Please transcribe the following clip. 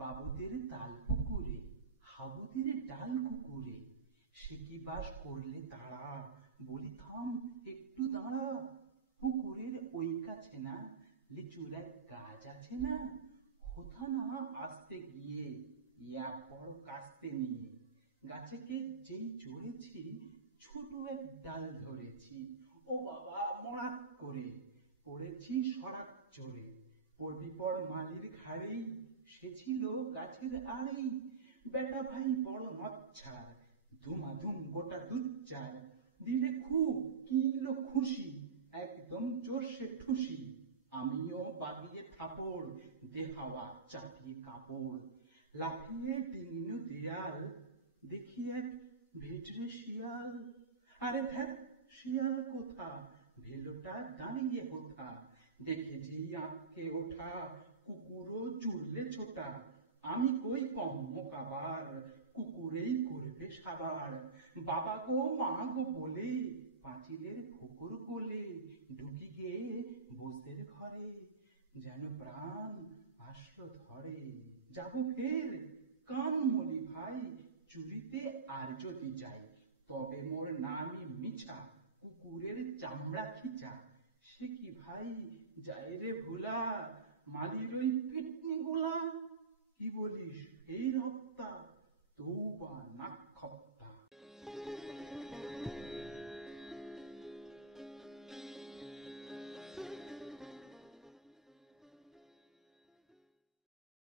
বাবুদের তাল পুকুরে হাবুদের ডাল কুকুরে, সে কি বাস করলে তারা, বলি থাম একটু দাঁড়া। পুকুরের ওই কাছে না লিচুর এক গাছ আছে না, কোথা না আসতে গিয়ে ইয়া বড় কাস্তে নিয়ে, গাছেকে যেই চড়েছি ছোট এক ডাল ধরেছি, ও বাবা মরাত করে পড়েছি সরাত চড়ে। পড়বি পর মালির ঘাড়েই, সে ছিল গাছের আড়েই। বেটা ভাই বড় নচ্ছার, ধুমাধুম গোটা দুচ্চার, দিলে খুব কিলো খুশি, একদম চোষে ঠুসি। আমিও বাগিয়ে থাপড়, দে হাওয়া চাপিয়ে কাপড়। লাফিয়ে ডিঙিনু দেয়াল, দেখি এক ভেটরে শিয়াল। আরে ধ্যাৎ, শিয়াল কোথা, ভেলোটা দাঁড়িয়ে কোথা, দেখে যেই আঁতকে ওঠা, কুকুরও জুড়লে ছোটা। আমি কই কম্ম কাবার, কুকুরেই করবে সাবার। বাবা গো মা গো বলে পাঁচিলের ফোকর কোলে ঢুকি গে বসের ঘরে, যেন প্রাণ আসলো ধরে। যাবো ফের কান মলি ভাই, চুরিতে আর যদি যাই, তবে মোর নামই মিছা, কুকুরের চামড়া খিচা। সে কি ভাই যায় রে ভুলা, মালির ওই পিটনি গোলা। কি বলিস ফের হত্যা, তৌবা নাক